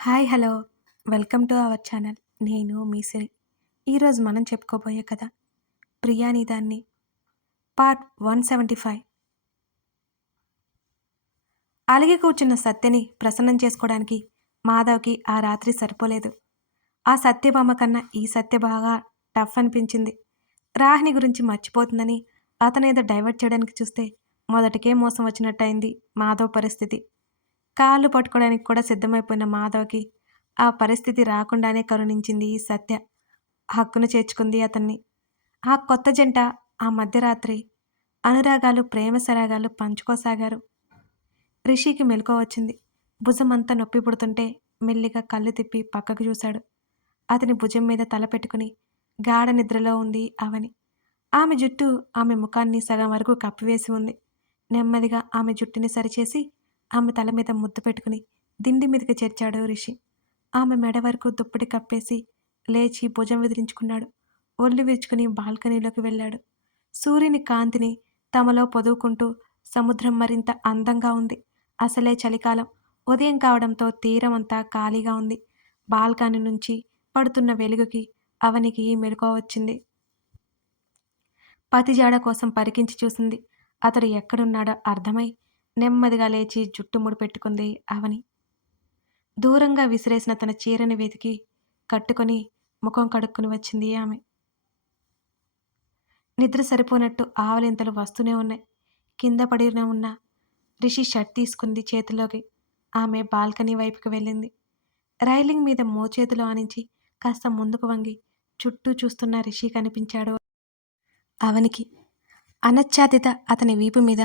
Hi hello. Welcome to our channel. నేను మీసిరి ఈరోజు మనం చెప్పుకోబోయే కథ ప్రియానిదాన్ని పార్ట్ వన్ సెవెంటీ ఫైవ్. అలిగి కూర్చున్న సత్యని ప్రసన్నం చేసుకోవడానికి మాధవ్కి ఆ రాత్రి సరిపోలేదు. ఆ సత్యభామ కన్నా ఈ సత్య బాగా టఫ్ అనిపించింది. రాహిణి గురించి మర్చిపోతుందని అతనేదో డైవర్ట్ చేయడానికి చూస్తే మొదటికే మోసం వచ్చినట్టయింది మాధవ్ పరిస్థితి. కాళ్ళు పట్టుకోవడానికి కూడా సిద్ధమైపోయిన మాధవ్కి ఆ పరిస్థితి రాకుండానే కరుణించింది ఈ సత్య. హక్కును చేర్చుకుంది అతన్ని. ఆ కొత్త జంట ఆ మధ్యరాత్రి అనురాగాలు ప్రేమ సరాగాలు పంచుకోసాగారు. రిషికి మెలకువ వచ్చింది. భుజమంతా నొప్పి పుడుతుంటే మెల్లిగా కళ్ళు తిప్పి పక్కకు చూశాడు. అతని భుజం మీద తల పెట్టుకుని గాఢ నిద్రలో ఉంది అవని. ఆమె జుట్టు ఆమె ముఖాన్ని సగం వరకు కప్పివేసి ఉంది. నెమ్మదిగా ఆమె జుట్టుని సరిచేసి ఆమె తల మీద ముద్దు పెట్టుకుని దిండి మీదకి చేర్చాడు రిషి. ఆమె మెడ వరకు దుప్పటి కప్పేసి లేచి భుజం విదిరించుకున్నాడు ఒళ్ళు విరుచుకుని బాల్కనీలోకి వెళ్ళాడు. సూర్యుని కాంతిని తమలో పొదువుకుంటూ సముద్రం మరింత అందంగా ఉంది. అసలే చలికాలం. ఉదయం కావడంతో తీరం అంతా ఖాళీగా ఉంది. బాల్కనీ నుంచి పడుతున్న వెలుగుకి అవనికి మెలకువ వచ్చింది. పతిజాడ కోసం పరికించి చూసింది. అతడు ఎక్కడున్నాడో అర్థమై నెమ్మదిగా లేచి జుట్టు ముడిపెట్టుకుంది అవని దూరంగా విసిరేసిన తన చీరని వెతికి కట్టుకొని ముఖం కడుక్కుని వచ్చింది ఆమె. నిద్ర సరిపోనట్టు ఆవలింతలు వస్తూనే ఉన్నాయి. కింద పడిన ఉన్న రిషి షర్ట్ తీసుకుంది చేతిలోకి. ఆమె బాల్కనీ వైపుకి వెళ్ళింది. రైలింగ్ మీద మోచేతులు ఆనించి కాస్త ముందుకు వంగి చుట్టూ చూస్తున్న రిషి కనిపించాడు అవనికి అనచ్ఛాదిత అతని వీపు మీద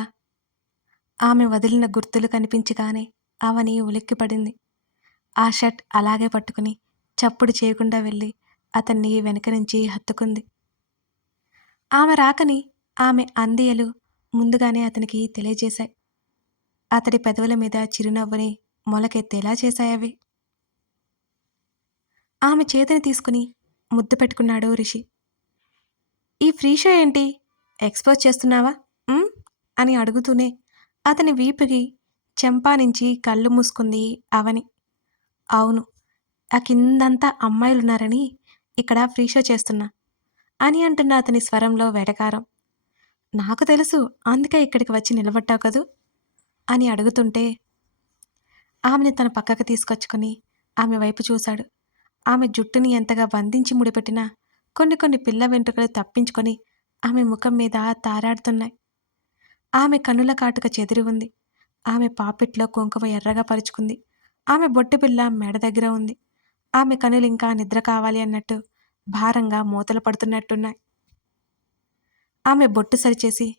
ఆమె వదిలిన గుర్తులు కనిపించగానే అవని ఉలిక్కిపడింది. ఆ షర్ట్ అలాగే పట్టుకుని చప్పుడు చేయకుండా వెళ్ళి అతన్ని వెనక నుంచి హత్తుకుంది. ఆమె రాకని ఆమె అందియలు ముందుగానే అతనికి తెలియజేశాయి. అతడి పెదవుల మీద చిరునవ్వుని మొలకెత్తేలా చేశాయవి ఆమె చేతిని తీసుకుని ముద్దు పెట్టుకున్నాడు రిషి. ఈ ఫ్రీ షో ఏంటి? ఎక్స్పోజ్ చేస్తున్నావా? అని అడుగుతూనే అతని వీపుకి చెంపా నుంచి కళ్ళు మూసుకుంది అవని. అవును ఆ కిందంతా అమ్మాయిలున్నారని ఇక్కడ ఫ్రీ షో చేస్తున్నా అని అంటున్న అతని స్వరంలో వెడకారం నాకు తెలుసు అందుకే ఇక్కడికి వచ్చి నిలబట్టావు కదూ? అని అడుగుతుంటే ఆమెని తన పక్కకు తీసుకొచ్చుకొని ఆమె వైపు చూశాడు. ఆమె జుట్టుని ఎంతగా బంధించి ముడిపెట్టినా కొన్ని కొన్ని పిల్ల వెంట్రుకలు తప్పించుకొని ఆమె ముఖం మీద తారాడుతున్నాయి. ఆమె కన్నుల కాటుక చెదిరి ఉంది. ఆమె పాపిట్లో కుంకుమ ఎర్రగా పరుచుకుంది. ఆమె బొట్టిపిల్ల మెడ దగ్గర ఉంది. ఆమె కనులు ఇంకా నిద్ర కావాలి అన్నట్టు భారంగా మూతలు పడుతున్నట్టున్నాయి. ఆమె బొట్టు సరిచేసి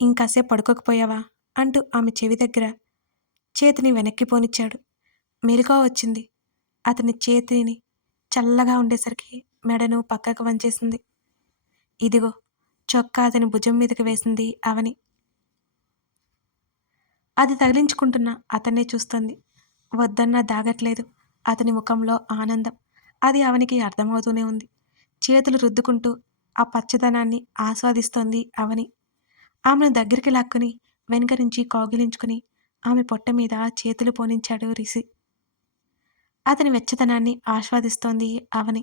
ఇంకాసేపు పడుకోకపోయావా? అంటూ ఆమె చెవి దగ్గర చేతిని వెనక్కి పోనిచ్చాడు. మెరుగా వచ్చింది. అతని చేతిని చల్లగా ఉండేసరికి మెడను పక్కకు వంచేసింది. ఇదిగో చొక్కా అతని భుజం మీదకి వేసింది అవని. అది తగిలించుకుంటున్న అతన్నే చూస్తుంది. వద్దన్నా దాగట్లేదు. అతని ముఖంలో ఆనందం. అది అవనికి అర్థమవుతూనే ఉంది. చేతులు రుద్దుకుంటూ ఆ పచ్చదనాన్ని ఆస్వాదిస్తోంది అవని. ఆమెను దగ్గరికి లాక్కుని వెనుక నుంచి కౌగిలించుకుని ఆమె పొట్ట మీద చేతులు పోనించాడు రిషి. అతని వెచ్చదనాన్ని ఆస్వాదిస్తోంది అవని.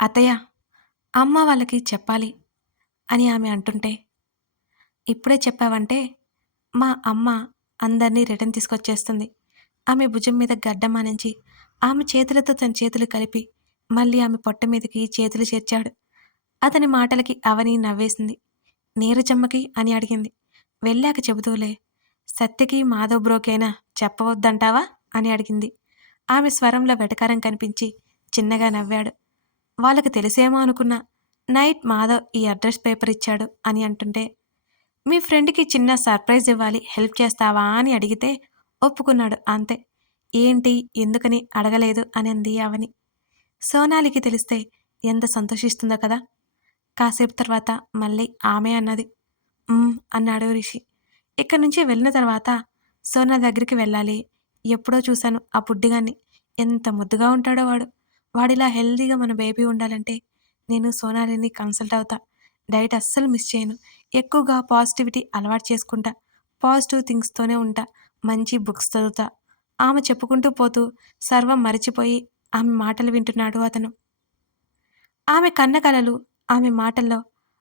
అత్తయ్య అమ్మ వాళ్ళకి చెప్పాలి అని ఆమె అంటుంటే ఇప్పుడే చెప్పావంటే మా అమ్మ అందరినీ రిటర్న్ తీసుకొచ్చేస్తుంది. ఆమె భుజం మీద గడ్డ మానించి ఆమె చేతులతో తన చేతులు కలిపి మళ్ళీ ఆమె పొట్ట మీదకి చేతులు చేర్చాడు. అతని మాటలకి అవని నవ్వేసింది. నీరజమ్మకి అని అడిగింది. వెళ్ళాక చెబుతూలే సత్యకి మాధవ్ బ్రోకేనా చెప్పవద్దంటావా? అని అడిగింది. ఆమె స్వరంలో వెటకారం కనిపించి చిన్నగా నవ్వాడు. వాళ్ళకి తెలిసేమో అనుకున్నా నైట్ మాధవ్ ఈ అడ్రస్ పేపర్ ఇచ్చాడు అని అంటుంటే మీ ఫ్రెండ్కి చిన్న సర్ప్రైజ్ ఇవ్వాలి హెల్ప్ చేస్తావా అని అడిగితే ఒప్పుకున్నాడు అంతే. ఏంటి? ఎందుకని అడగలేదు అని అంది అవని. సోనాలికి తెలిస్తే ఎంత సంతోషిస్తుందో కదా. కాసేపు తర్వాత మళ్ళీ ఆమె అన్నది. అన్నాడు రిషి. ఇక్కడి నుంచి వెళ్ళిన తర్వాత సోనా దగ్గరికి వెళ్ళాలి. ఎప్పుడో చూశాను ఆ బుడ్డిగాన్ని ఎంత ముద్దుగా ఉంటాడో వాడు. వాడిలా హెల్దీగా మన బేబీ ఉండాలంటే నేను సోనాలిని కన్సల్ట్ అవుతా. డైట్ అస్సలు మిస్ చేయను. ఎక్కువగా పాజిటివిటీ అలవాటు చేసుకుంటా. పాజిటివ్ థింగ్స్తోనే ఉంటా. మంచి బుక్స్ చదువుతా. ఆమె చెప్పుకుంటూ పోతూ సర్వం మరిచిపోయి ఆమె మాటలు వింటున్నాడు అతను. ఆమె కన్న కలలు ఆమె మాటల్లో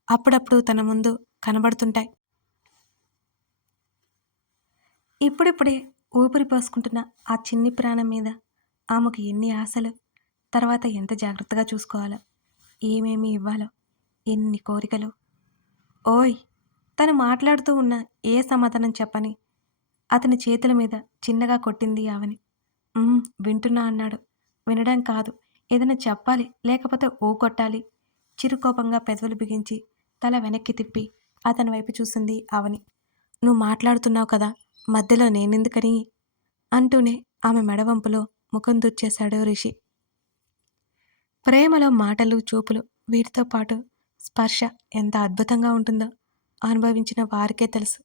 అప్పుడప్పుడు తన ముందు కనబడుతుంటాయి. ఇప్పుడిప్పుడే ఊపిరి పోసుకుంటున్న ఆ చిన్ని ప్రాణం మీద ఆమెకు ఎన్ని ఆశలు తర్వాత ఎంత జాగ్రత్తగా చూసుకోవాలో ఏమేమి ఇవ్వాలో ఎన్ని కోరికలు ఓయ్ తను మాట్లాడుతూ ఉన్న ఏ సమాధానం చెప్పని? అతని చేతుల మీద చిన్నగా కొట్టింది ఆవని వింటున్నా అన్నాడు. వినడం కాదు. ఏదైనా చెప్పాలి లేకపోతే ఓ కొట్టాలి. చిరుకోపంగా పెదవులు బిగించి తల వెనక్కి తిప్పి అతని వైపు చూసింది ఆవని నువ్వు మాట్లాడుతున్నావు కదా మధ్యలో నేనెందుకని? అంటూనే ఆమె మెడవంపులో ముఖం దుచ్చేశాడు రిషి. ప్రేమలో మాటలు చూపులు వీటితో పాటు స్పర్శ ఎంత అద్భుతంగా ఉంటుందో అనుభవించిన వారికే తెలుసు.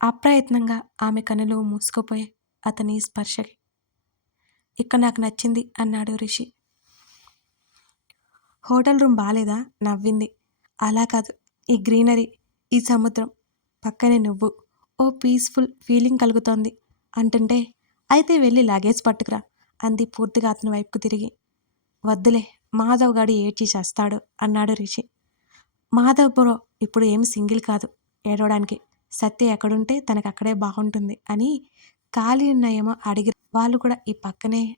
అప్రయత్నంగా ఆమె కనులు మూసుకుపోయే అతని స్పర్శకి ఇక నాకు నచ్చింది అన్నాడు రిషి. హోటల్ రూమ్ బాలేదా? నవ్వింది. అలా కాదు. ఈ గ్రీనరీ ఈ సముద్రం పక్కనే నువ్వు. ఓ పీస్ఫుల్ ఫీలింగ్ కలుగుతోంది. అంటుంటే అయితే వెళ్ళి లగేజ్ పట్టుకురా అంది పూర్తిగా అతని వైపుకు తిరిగి. వద్దులే మాధవ్ గాడు ఏడ్చి చేస్తాడు అన్నాడు రిషి. మాధవ్ బ్రో ఇప్పుడు ఏమి సింగిల్ కాదు. ఏడవడానికి సత్య ఎక్కడుంటే తనకు అక్కడే బాగుంటుంది అని ఖాళీ ఉన్నాయేమో అడిగి వాళ్ళు కూడా ఈ పక్కనే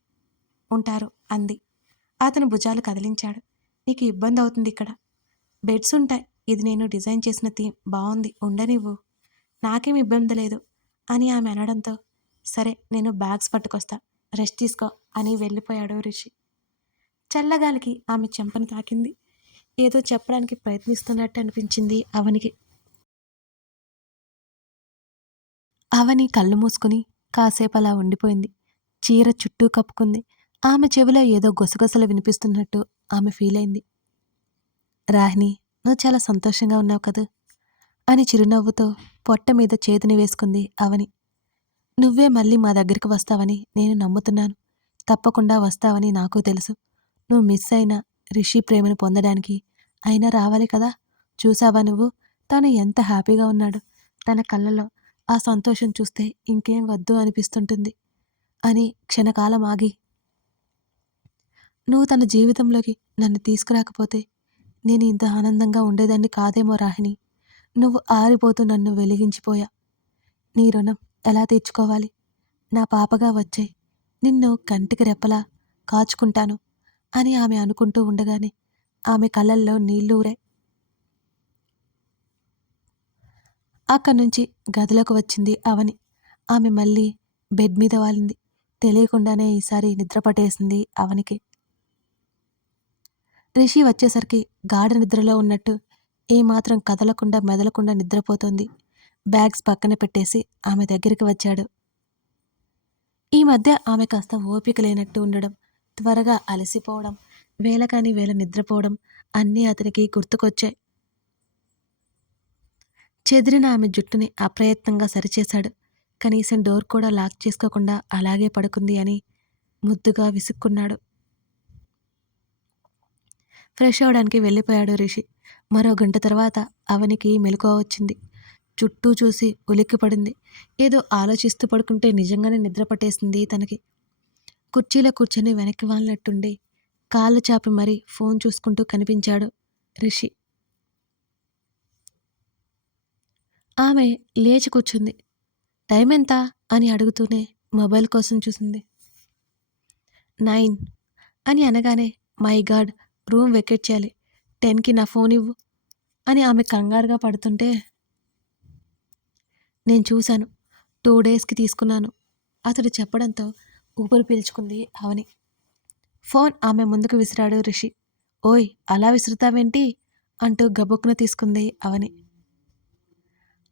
ఉంటారు అంది. అతను భుజాలు కదిలించాడు. నీకు ఇబ్బంది అవుతుంది ఇక్కడ. బెడ్స్ ఉంటాయి. ఇది నేను డిజైన్ చేసిన థీమ్. బాగుంది. ఉండనివ్వు. నాకేం ఇబ్బంది లేదు అని ఆమె అనడంతో సరే నేను బ్యాగ్స్ పట్టుకొస్తా. రెస్ట్ తీసుకో అని వెళ్ళిపోయాడు రిషి. చల్లగాలికి ఆమె చెంపను తాకింది. ఏదో చెప్పడానికి ప్రయత్నిస్తున్నట్టు అనిపించింది అవనికి. అవని కళ్ళు మూసుకుని కాసేపు అలా ఉండిపోయింది. చీర చుట్టూ కప్పుకుంది. ఆమె చెవిలో ఏదో గొసగసలు వినిపిస్తున్నట్టు ఆమె ఫీల్ అయింది. రాహిణి నువ్వు చాలా సంతోషంగా ఉన్నావు కదా? అని చిరునవ్వుతో పొట్ట మీద చేతిని వేసుకుంది అవని. నువ్వే మళ్ళీ మా దగ్గరికి వస్తావని నేను నమ్ముతున్నాను. తప్పకుండా వస్తావని నాకు తెలుసు. నువ్వు మిస్ అయిన రిషి ప్రేమను పొందడానికి అయినా రావాలి కదా? చూసావా నువ్వు? తను ఎంత హ్యాపీగా ఉన్నాడు. తన కళ్ళలో ఆ సంతోషం చూస్తే ఇంకేం వద్దు అనిపిస్తుంటుంది. అని క్షణకాలం ఆగి నువ్వు తన జీవితంలోకి నన్ను తీసుకురాకపోతే నేను ఇంత ఆనందంగా ఉండేదాన్ని కాదేమో రాహిణి. నువ్వు ఆరిపోతూ నన్ను వెలిగించిపోయా. నీ రుణం ఎలా తీర్చుకోవాలి? నా పాపగా వచ్చే నిన్ను కంటికి రెప్పలా కాచుకుంటాను. అని ఆమె అనుకుంటూ ఉండగానే ఆమె కళ్ళల్లో నీళ్ళూరాయి అక్కడి నుంచి గదిలోకి వచ్చింది అవని. ఆమె మళ్ళీ బెడ్ మీద వాలింది. తెలియకుండానే ఈసారి నిద్ర పట్టేసింది అవనికి. రిషి వచ్చేసరికి గాఢ నిద్రలో ఉన్నట్టు ఏమాత్రం కదలకుండా మెదలకుండా నిద్రపోతోంది. బ్యాగ్స్ పక్కన పెట్టేసి ఆమె దగ్గరికి వచ్చాడు. ఈ మధ్య ఆమె కాస్త ఓపిక లేనట్టు ఉండడం త్వరగా అలసిపోవడం వేల కాని వేల నిద్రపోవడం అన్నీ అతనికి గుర్తుకొచ్చాయి. చెదిరిన ఆమె జుట్టుని అప్రయత్నంగా సరిచేశాడు. కనీసం డోర్ కూడా లాక్ చేసుకోకుండా అలాగే పడుకుంది అని ముద్దుగా విసుక్కున్నాడు. ఫ్రెష్ అవడానికి వెళ్ళిపోయాడు రిషి. మరో గంట తర్వాత అవనికి మెలకువ వచ్చింది. చుట్టూ చూసి ఉలిక్కిపడింది. ఏదో ఆలోచిస్తూ పడుకుంటే నిజంగానే నిద్ర పట్టేసింది తనకి. కుర్చీలో కూర్చొని వెనక్కి వాళ్ళనట్టుండి కాళ్ళు చాపి మరీ ఫోన్ చూసుకుంటూ కనిపించాడు రిషి. ఆమె లేచి కూర్చుంది. టైం ఎంత అని అడుగుతూనే మొబైల్ కోసం చూసింది. నైన్ అని అనగానే మై గాడ్ రూమ్ వెకెట్ చేయాలి. టెన్కి నా ఫోన్ ఇవ్వు అని ఆమె కంగారుగా పడుతుంటే నేను చూశాను. టూ డేస్కి తీసుకున్నాను. అతడు చెప్పడంతో ఊపిరి పీల్చుకుంది అవని ఫోన్ ఆమె ముందుకు విసిరాడు రిషి. ఓయ్ అలా విసురుతావేంటి? అంటూ గబుక్కున తీసుకుంది అవని.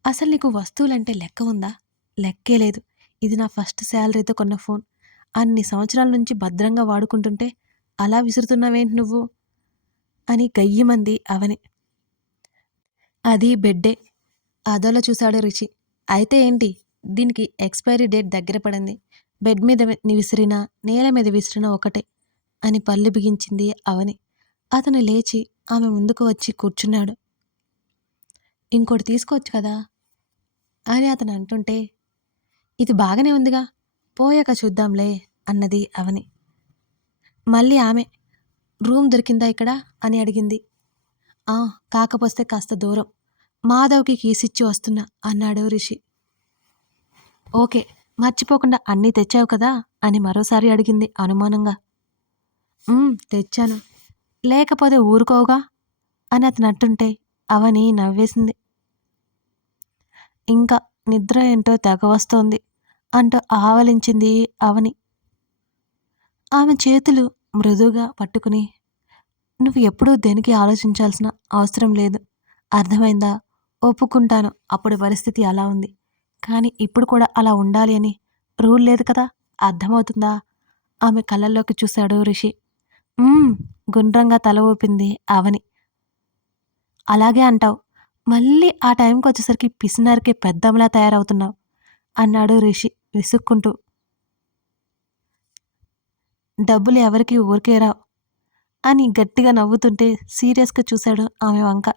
అసలు నీకు వస్తువులంటే లెక్క ఉందా? లెక్కే లేదు. ఇది నా ఫస్ట్ శాలరీతో కొన్న ఫోన్. అన్ని సంవత్సరాల నుంచి భద్రంగా వాడుకుంటుంటే అలా విసురుతున్నావేంటి నువ్వు? అని గయ్యమంది అవని. అది బెడ్డే. అదోలా చూశాడు రిషి. అయితే ఏంటి? దీనికి ఎక్స్పైరీ డేట్ దగ్గర పడింది. బెడ్ మీద విసిరినా నేల మీద విసిరినా ఒకటే అని పళ్ళు బిగించింది అవని. అతను లేచి ఆమె ముందుకు వచ్చి కూర్చున్నాడు. ఇంకోటి తీసుకోవచ్చు కదా? అని అతను అంటుంటే ఇది బాగానే ఉందిగా పోయాక చూద్దాంలే అన్నది అవని. మళ్ళీ ఆమె రూమ్ దొరికిందా ఇక్కడ? అని అడిగింది. ఆ కాకపోతే కాస్త దూరం. మాధవ్కి కీసిచ్చి వస్తున్నా అన్నాడు రిషి. ఓకే మర్చిపోకుండా అన్నీ తెచ్చావు కదా అని మరోసారి అడిగింది అనుమానంగా. తెచ్చాను. లేకపోతే ఊరుకోగా అని అతను అంటుంటే అవని నవ్వేసింది. ఇంకా నిద్ర ఏంటో తెగ వస్తోంది అంటూ ఆవలించింది అవని. ఆమె చేతులు మృదువుగా పట్టుకుని నువ్వు ఎప్పుడూ దేనికి ఆలోచించాల్సిన అవసరం లేదు. అర్థమైందా? ఒప్పుకుంటాను. అప్పుడు పరిస్థితి అలా ఉంది. కానీ ఇప్పుడు కూడా అలా ఉండాలి అని రూల్ లేదు కదా? అర్థమవుతుందా? ఆమె కళ్ళల్లోకి చూశాడు రిషి. గుండ్రంగా తల ఊపింది అవని అలాగే అంటావు. మళ్ళీ ఆ టైంకి వచ్చేసరికి పిసినారికి పెద్దంలా తయారవుతున్నావు అన్నాడు రిషి విసుక్కుంటూ. డబ్బులు ఎవరికి ఊరికే రావు అని గట్టిగా నవ్వుతుంటే సీరియస్గా చూశాడు ఆమె వంక.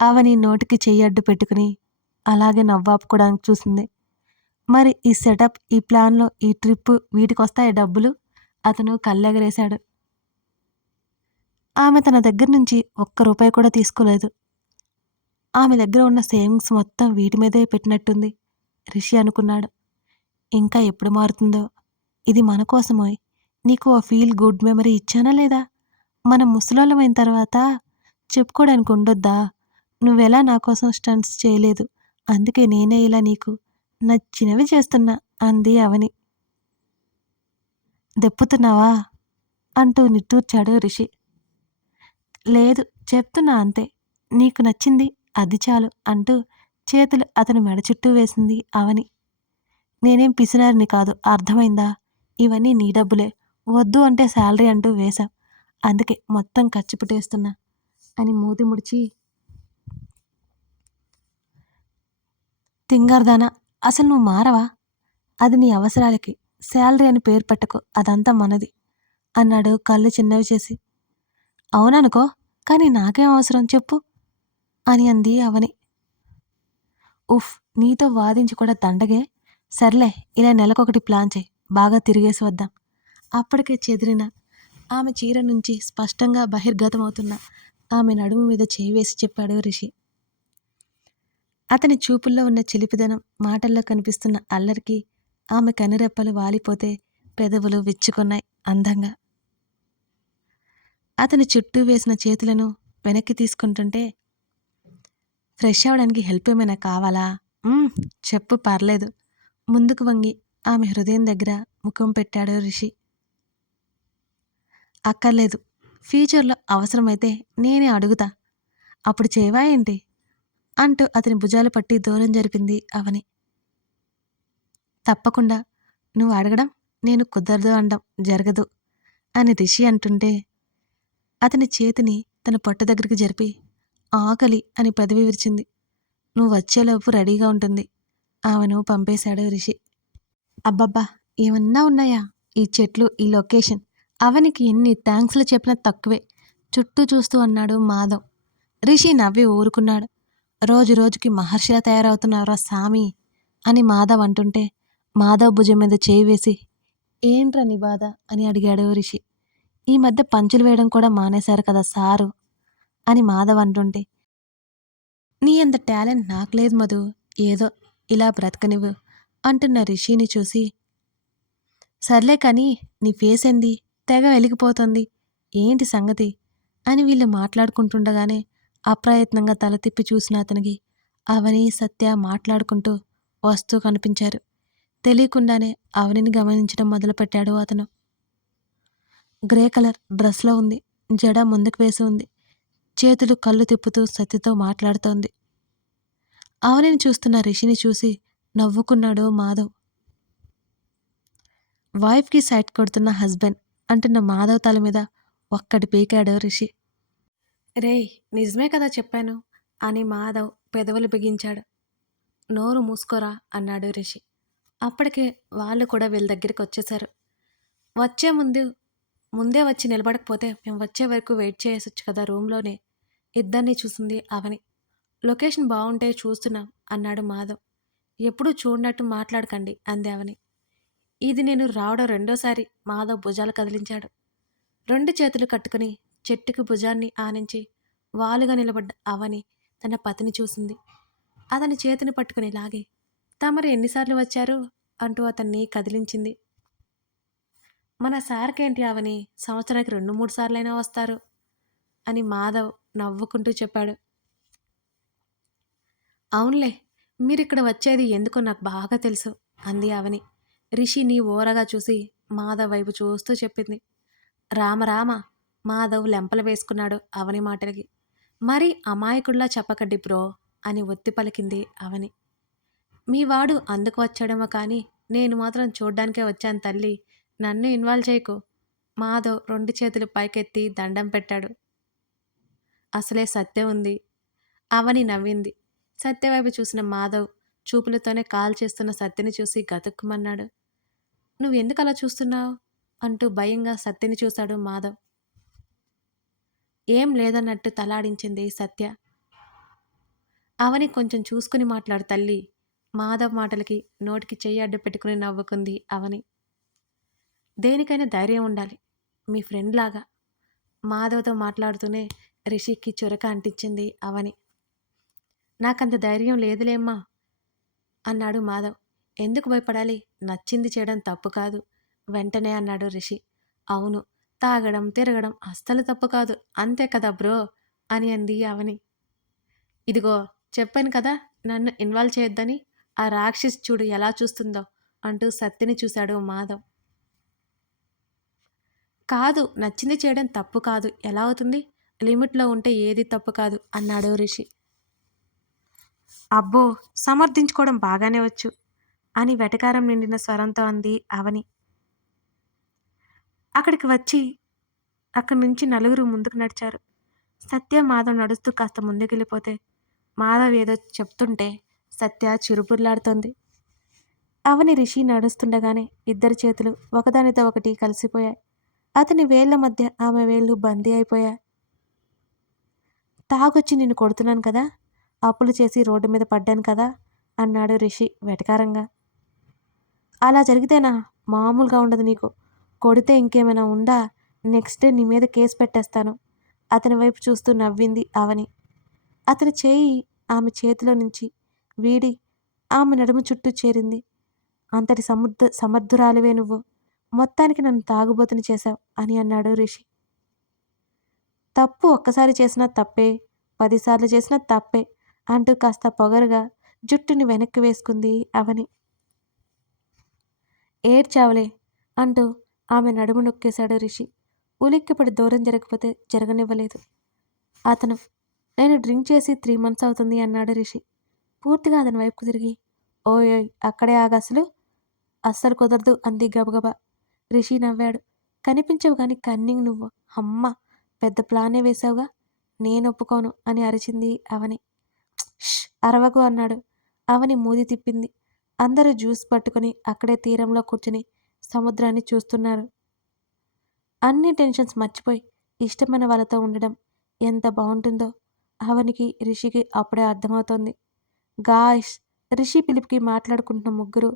అవని నోటికి చెయ్యి అడ్డు పెట్టుకుని అలాగే నవ్వాపుకోవడానికి చూసింది. మరి ఈ సెటప్ ఈ ప్లాన్లో ఈ ట్రిప్ వీటికి వస్తాయి డబ్బులు? అతను కళ్ళెగరేశాడు. ఆమె తన దగ్గర నుంచి ఒక్క రూపాయి కూడా తీసుకోలేదు. ఆమె దగ్గర ఉన్న సేవింగ్స్ మొత్తం వీటి మీదే పెట్టినట్టుంది రిషి అనుకున్నాడు. ఇంకా ఎప్పుడు మారుతుందో? ఇది మన కోసమోయ్ నీకు ఆ ఫీల్ గుడ్ మెమరీ ఇచ్చానా లేదా? మనం ముసలోళ్ళమైన తర్వాత చెప్పుకోవడానికి ఉండొద్దా? నువ్వెలా నా కోసం స్టంట్స్ చేయలేదు? అందుకే నేనే ఇలా నీకు నచ్చినవి చేస్తున్నా అంది అవని. దెప్పుతున్నావా? అంటూ నిట్టూర్చాడు రిషి. లేదు చెప్తున్నా అంతే. నీకు నచ్చింది అది చాలు అంటూ చేతులు అతని మెడ చుట్టూ వేసింది అవని. నేనేం పిసినారిని కాదు అర్థమైందా? ఇవన్నీ నీ డబ్బులే. వద్దు అంటే శాలరీ అంటూ వేశాం. అందుకే మొత్తం ఖర్చు పెట్టేస్తున్నా అని మూతి ముడిచి తింగర్దానా అసలు నువ్వు మారవా? అది నీ అవసరాలకి శాలరీ అని పేరు పెట్టకు అదంతా మనది అన్నాడు కళ్ళు చిన్నవి చేసి. అవుననుకో కానీ నాకేం అవసరం చెప్పు అని అంది అవని. ఉఫ్ నీతో వాదించి కూడా దండగే? సర్లే ఇలా నెలకొకటి ప్లాన్ చేయి బాగా తిరిగేసి వద్దాం అప్పటికే చెదిరిన ఆమె చీర నుంచి స్పష్టంగా బహిర్గతమవుతున్న ఆమె నడుము మీద చేయి వేసి చెప్పాడు రిషి. అతని చూపుల్లో ఉన్న చిలిపిదనం మాటల్లో కనిపిస్తున్న అల్లరికి ఆమె కనురెప్పలు వాలిపోతే పెదవులు విచ్చుకున్నాయి అందంగా. అతని చుట్టూ వేసిన చేతులను వెనక్కి తీసుకుంటుంటే ఫ్రెష్ అవడానికి హెల్ప్ ఏమైనా కావాలా? చెప్పు పర్లేదు ముందుకు వంగి ఆమె హృదయం దగ్గర ముఖం పెట్టాడు రిషి. అక్కర్లేదు. ఫ్యూచర్లో అవసరమైతే నేనే అడుగుతా. అప్పుడు చేయవా ఏంటి? అంటూ అతని భుజాలు పట్టి దూరం జరిపింది అవని. తప్పకుండా నువ్వు అడగడం నేను కుదరదు అనడం జరగదు అని రిషి అంటుంటే అతని చేతిని తన పొట్ట దగ్గరికి జరిపి ఆకలి అని పెదవి విరిచింది. నువ్వు వచ్చేలోపు రెడీగా ఉంటుంది ఆమెను పంపేశాడు రిషి. అబ్బబ్బా ఏమన్నా ఉన్నాయా? ఈ చెట్లు ఈ లొకేషన్. అవనికి ఎన్ని థ్యాంక్స్లు చెప్పినా తక్కువే. చుట్టూ చూస్తూ అన్నాడు మాధవ్. రిషి నవ్వి ఊరుకున్నాడు. రోజు రోజుకి మహర్షిలా తయారవుతున్నారా సామి అని మాధవ్ అంటుంటే మాధవ్ భుజం మీద చేయి వేసి ఏంట్రా నీ బాధ? అని అడిగాడు రిషి. ఈ మధ్య పంచులు వేయడం కూడా మానేశారు కదా సారు అని మాధవ్ అంటుంటే నీ అంత టాలెంట్ నాకు లేదు మధు ఏదో ఇలా బ్రతకనివ్వు అంటున్న రిషిని చూసి సర్లే కానీ నీ ఫేస్ ఏంది తెగ వెలిగిపోతుంది. ఏంటి సంగతి? అని వీళ్ళు మాట్లాడుకుంటుండగానే అప్రయత్నంగా తల తిప్పి చూసిన అతనికి అవని సత్య మాట్లాడుకుంటూ వస్తూ కనిపించారు. తెలియకుండానే అవనిని గమనించడం మొదలుపెట్టాడు అతను. గ్రే కలర్ డ్రెస్లో ఉంది. జడ ముందుకు వేసి ఉంది. చేతులు కళ్ళు తిప్పుతూ సత్యతో మాట్లాడుతోంది. అవనిని చూస్తున్న రిషిని చూసి నవ్వుకున్నాడు మాధవ్. వైఫ్కి సైట్ కొడుతున్న హస్బెండ్ అంటున్న మాధవ్ తల మీద ఒక్కటి పీకాడు రిషి. రే నిజమే కదా చెప్పాను? అని మాధవ్ పెదవులు బిగించాడు. నోరు మూసుకోరా? అన్నాడు రిషి. అప్పటికే వాళ్ళు కూడా వీళ్ళ దగ్గరికి వచ్చేశారు. వచ్చే ముందు ముందే వచ్చి నిలబడకపోతే మేము వచ్చే వరకు వెయిట్ చేయవచ్చు కదా రూమ్లోనే. ఇద్దరిని చూసింది అవని. లొకేషన్ బాగుంటే చూస్తున్నాం అన్నాడు మాధవ్. ఎప్పుడూ చూడనట్టు మాట్లాడకండి అంది అవని. ఇది నేను రావడం రెండోసారి మాధవ్ భుజాలు కదిలించాడు. రెండు చేతులు కట్టుకుని చెట్టుకు భుజాన్ని ఆనించి వాలుగా నిలబడ్డ అవని తన పతిని చూసింది. అతని చేతిని పట్టుకుని లాగి తమరు ఎన్నిసార్లు వచ్చారు అంటూ అతన్ని కదిలించింది. మన సార్కేంటి అవని? సంవత్సరానికి రెండు మూడు సార్లైనా వస్తారు అని మాధవ్ నవ్వుకుంటూ చెప్పాడు. అవునులే మీరిక్కడ వచ్చేది ఎందుకో నాకు బాగా తెలుసు అంది అవని. రిషిని ఓరగా చూసి మాధవ్ వైపు చూస్తూ చెప్పింది. రామ రామ మాధవ్ లెంపలు వేసుకున్నాడు అవని మాటలకి. మరి అమాయకుడిలా చెప్పకండి బ్రో అని ఒత్తి పలికింది అవని. మీ వాడు అందుకు వచ్చాడేమో కానీ నేను మాత్రం చూడ్డానికే వచ్చాను తల్లి. నన్ను ఇన్వాల్వ్ చేయకు. మాధవ్ రెండు చేతులు పైకెత్తి దండం పెట్టాడు. అసలే సత్య ఉంది. అవని నవ్వింది. సత్య వైపు చూసిన మాధవ్ చూపులతోనే కాల్ చేస్తున్న సత్యని చూసి గతుక్కుమన్నాడు. నువ్వెందుకు అలా చూస్తున్నావు? అంటూ భయంగా సత్యని చూశాడు మాధవ్. ఏం లేదన్నట్టు తలాడించింది సత్య. అవని కొంచెం చూసుకుని మాట్లాడు తల్లి. మాధవ్ మాటలకి నోటికి చెయ్యి అడ్డు పెట్టుకుని నవ్వుకుంది అవని. దేనికైనా ధైర్యం ఉండాలి. మీ ఫ్రెండ్ లాగా. మాధవ్తో మాట్లాడుతూనే రిషికి చురక అంటించింది అవని. నాకంత ధైర్యం లేదులేమ్మా అన్నాడు మాధవ్. ఎందుకు భయపడాలి? నచ్చింది చేయడం తప్పు కాదు వెంటనే అన్నాడు రిషి. అవును తాగడం తిరగడం అస్సలు తప్పు కాదు. అంతే కదా బ్రో! అని అంది అవని ఇదిగో చెప్పాను కదా నన్ను ఇన్వాల్వ్ చేయొద్దని ఆ రాక్షసి చూడు ఎలా చూస్తుందో అంటూ సత్తిని చూశాడు మాధవ్. కాదు నచ్చింది చేయడం తప్పు కాదు. ఎలా అవుతుంది? లిమిట్లో ఉంటే ఏది తప్పు కాదు అన్నాడు రిషి. అబ్బో! సమర్థించుకోవడం బాగానే వచ్చు అని వెటకారం నిండిన స్వరంతో అంది అవని అక్కడికి వచ్చి అక్కడి నుంచి నలుగురు ముందుకు నడిచారు. సత్య మాధవ్ నడుస్తూ కాస్త ముందుకెళ్ళిపోతే మాధవ్ ఏదో చెప్తుంటే సత్య చిరుపుర్లాడుతోంది అవని రిషి నడుస్తుండగానే ఇద్దరి చేతులు ఒకదానితో ఒకటి కలిసిపోయాయి. అతని వేళ్ళ మధ్య ఆమె వేళ్ళు బందీ అయిపోయాయి. తాగొచ్చి నిన్ను కొడుతున్నాను కదా అప్పులు చేసి రోడ్డు మీద పడ్డాను కదా అన్నాడు రిషి వెటకారంగా. అలా జరిగితేనా మామూలుగా ఉండదు నీకు కొడితే ఇంకేమైనా ఉందా? నెక్స్ట్ డే నీ మీద కేసు పెట్టేస్తాను. అతని వైపు చూస్తూ నవ్వింది అవని. అతని చేయి ఆమె చేతిలో నుంచి వీడి ఆమె నడుము చుట్టూ చేరింది. అంతటి సముద్ర సమర్థురాలివే నువ్వు. మొత్తానికి నన్ను తాగుబోతుని చేశావు అని అన్నాడు రిషి. తప్పు ఒక్కసారి చేసినా తప్పే పదిసార్లు చేసినా తప్పే అంటూ కాస్త పొగరుగా జుట్టుని వెనక్కి వేసుకుంది అవని. ఏడ్చావులే అంటూ ఆమె నడుము నొక్కేశాడు రిషి. ఉలిక్కిపడి దూరం జరగకపోతే జరగనివ్వలేదు. అతను నేను డ్రింక్ చేసి త్రీ మంత్స్ అవుతుంది అన్నాడు రిషి. పూర్తిగా అతని వైపుకు తిరిగి ఓయోయ్ అక్కడే ఆగసలు అస్సలు కుదరదు అంది గబగబా. రిషి నవ్వాడు. కనిపించవు కానీ కన్నింగ్ నువ్వు. అమ్మ పెద్ద ప్లానే వేశావుగా. నేను ఒప్పుకోను అని అరిచింది అవని. "ష్, అరవకు అన్నాడు. అవని మూది తిప్పింది. అందరూ జ్యూస్ పట్టుకుని అక్కడే తీరంలో కూర్చుని సముద్రాన్ని చూస్తున్నారు. అన్ని టెన్షన్స్ మర్చిపోయి ఇష్టమైన వాళ్ళతో ఉండడం ఎంత బాగుంటుందో అవనికి రిషికి అప్పుడే అర్థమవుతోంది. గాయష్ రిషి పిలిపికి మాట్లాడుకుంటున్న ముగ్గురు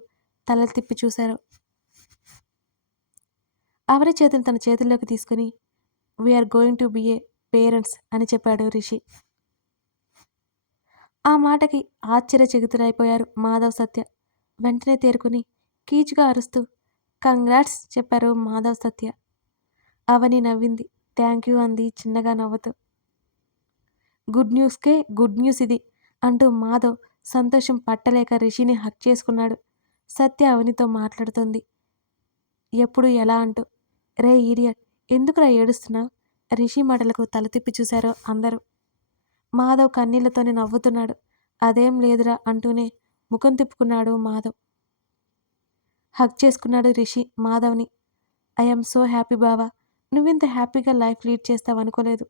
తలలు తిప్పి చూశారు. అవని చేతిని తన చేతుల్లోకి తీసుకుని we're going to be a parents అని చెప్పాడు రిషి. ఆ మాటకి ఆశ్చర్యచకితులైపోయారు మాధవ్ సత్య. వెంటనే తేరుకుని కీచుగా అరుస్తూ కంగ్రాట్స్ చెప్పారు మాధవ్ సత్య. అవని నవ్వింది. థ్యాంక్ యూ అంది చిన్నగా నవ్వుతూ. గుడ్ న్యూస్కే గుడ్ న్యూస్ ఇది అంటూ మాధవ్ సంతోషం పట్టలేక రిషిని హక్ చేసుకున్నాడు. సత్య అవనితో మాట్లాడుతుంది. ఎప్పుడు ఎలా అంటూ. రే ఈడియట్ ఎందుకురా ఏడుస్తున్నావు? రిషి మాటలకు తల తిప్పి చూశారో అందరూ. మాధవ్ కన్నీళ్ళతోనే నవ్వుతున్నాడు. అదేం లేదురా అంటూనే ముఖం తిప్పుకున్నాడు మాధవ్. హక్ చేసుకున్నాడు రిషి మాధవ్ని. ఐఎమ్ సో హ్యాపీ బావా నువ్వింత హ్యాపీగా లైఫ్ లీడ్ చేస్తావు అనుకోలేదు.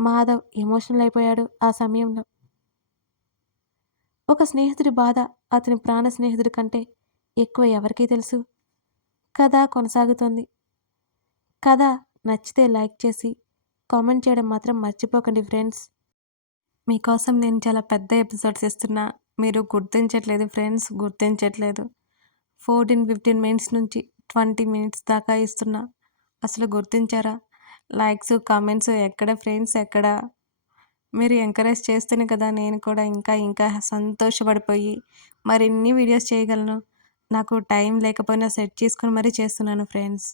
మాధవ్ ఎమోషనల్ అయిపోయాడు ఆ సమయంలో. ఒక స్నేహితుడి బాధ అతని ప్రాణ స్నేహితుడి కంటే ఎక్కువ ఎవరికీ తెలుసు. కథ కొనసాగుతోంది. కథ నచ్చితే లైక్ చేసి కామెంట్ చేయడం మాత్రం మర్చిపోకండి ఫ్రెండ్స్. మీకోసం నేను చాలా పెద్ద ఎపిసోడ్స్ ఇస్తున్నా మీరు గుర్తించట్లేదు ఫ్రెండ్స్ గుర్తించట్లేదు. ఫోర్టీన్ ఫిఫ్టీన్ మినిట్స్ నుంచి ట్వంటీ మినిట్స్ దాకా ఇస్తున్నా. అసలు గుర్తించారా? లైక్స్ కామెంట్స్ ఎక్కడ ఫ్రెండ్స్ ఎక్కడ? మీరు ఎంకరేజ్ చేస్తేనే కదా నేను కూడా ఇంకా ఇంకా సంతోషపడిపోయి మరిన్ని వీడియోస్ చేయగలను. నాకు టైం లేకపోయినా సెట్ చేసుకొని మరీ చేస్తున్నాను ఫ్రెండ్స్.